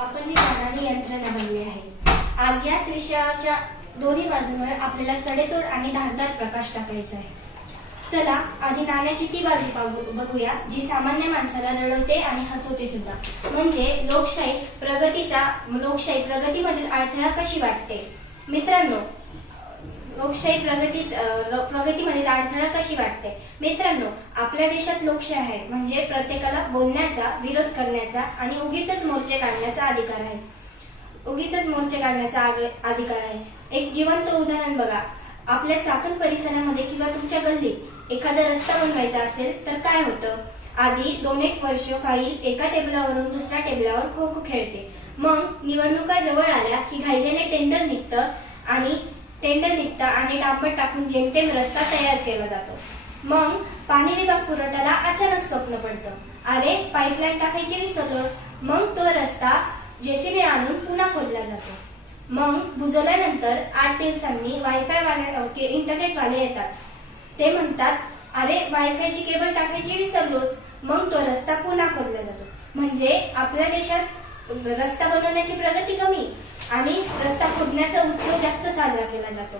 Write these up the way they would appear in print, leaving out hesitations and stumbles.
वापरली जाणारी यंत्रणा बनली आहे। आज याच विषयाच्या दोन्ही बाजूंवर आपल्याला सडेतोड आणि धारदार प्रकाश टाकायचा आहे। चला आधी नाण्याची ती बाजू बघूया जी सामान्य माणसाला रडवते आणि हसवते सुद्धा, म्हणजे लोकशाही प्रगतीमधील अडथळा कशी वाटते। मित्रांनो, प्रगतीमधील अडथळा कशी वाटते। मित्रांनो, आपल्या देशात लोकशाही आहे म्हणजे प्रत्येकाला बोलण्याचा, विरोध करण्याचा आणि उगीचच मोर्चे काढण्याचा अधिकार आहे। एक जिवंत उदाहरण बघा, आपल्या चाकण परिसरामध्ये किंवा तुमच्या गल्लीत एखादा रस्ता बनवायचा असेल तर काय होतं, आधी 2-1 वर्ष फाईल एका टेबलावरून दुसऱ्या टेबलावर खो खो खेळते। मग निवडणुका जवळ आल्या की घाईघाईने टेंडर निघतं आणि डांबर टाकून जेमतेम रस्ता तयार केला जातो। मग पाणी विभाग पुरवठ्याला अचानक स्वप्न पडतं, अरे पाईपलाईन टाकायची विसरलो। मग तो रस्ता जेसीबी आणून पुन्हा खोदला जातो। मग बुजवल्यानंतर 8 दिवसांनी इंटरनेट वाले येतात, ते म्हणतात अरे वायफायची केबल टाकायची विसरलोच। मग तो रस्ता पुन्हा खोदला जातो। म्हणजे आपल्या देशात रस्ता बनवण्याची प्रगती कमी आणि रस्ता खोदण्याचा उत्सव जास्त साजरा केला जातो।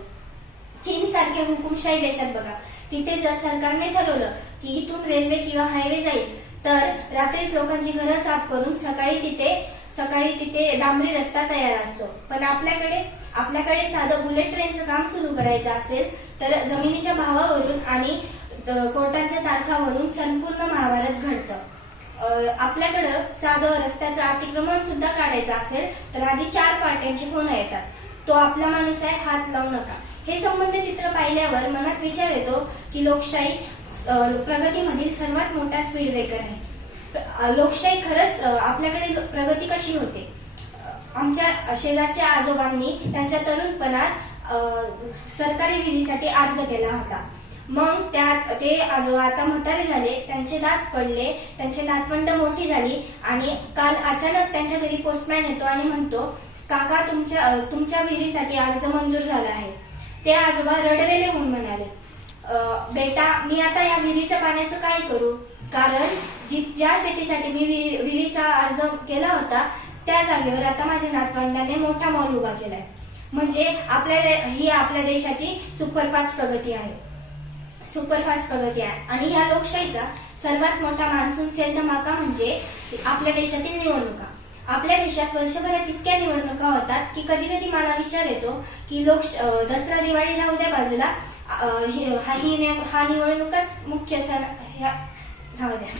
चीन सारख्या हुकुमशाही देशात बघा, तिथे जर सरकारने ठरवलं की इथून रेल्वे किंवा हायवे जाईल तर रात्रीत लोकांची घरं साफ करून सकाळी तिथे डांबरी रस्ता तयार असतो। पण आपल्याकडे साधं बुलेट ट्रेनचं काम सुरू करायचं असेल तर जमिनीच्या भावावरून आणि कोर्टाच्या तारखावरून संपूर्ण महाभारत घडतं। आपल्याकडं साधं रस्त्याचं अतिक्रमण सुद्धा काढायचं असेल तर आधी 4 पार्ट्यांचे फोन येतात, तो आपला माणूस आहे, हात लावू नका। हे संबंध चित्र पाहिल्यावर मनात विचार येतो की लोकशाही प्रगतीमधील सर्वात मोठा स्पीड ब्रेकर आहे। लोकशाही खरंच आपल्याकडे प्रगती कशी होते। आमच्या शेजारच्या आजोबांनी त्यांच्या तरुणपणात सरकारी विहिरीसाठी अर्ज केला होता। मग ते आजोबा आता म्हातारे झाले, त्यांचे दात पडले, त्यांची नातवंड मोठी झाली आणि काल अचानक त्यांच्या घरी पोस्टमॅन येतो आणि म्हणतो, काका तुमच्या विहिरीसाठी अर्ज मंजूर झाला आहे। ते आजोबा रडलेले होऊन म्हणाले, बेटा मी आता या विहिरीच्या पाण्याचं काय करू, कारण ज्या शेतीसाठी मी विहिरीचा अर्ज केला होता त्या जागेवर आता माझ्या नातवंडाने मोठा मॉल उभा केलाय। म्हणजे ही आपल्या देशाची सुपरफास्ट प्रगती आहे आणि ह्या लोकशाहीचा सर्वात मोठा मान्सून सेल धमाका म्हणजे आपल्या देशातील निवडणुका। आपल्या देशात वर्षभरात इतक्या निवडणुका होतात की कधी कधी मला विचार येतो की दसरा दिवाळी राहू द्या बाजूला, हा निवडणुकाच मुख्य सण जाऊ द्या।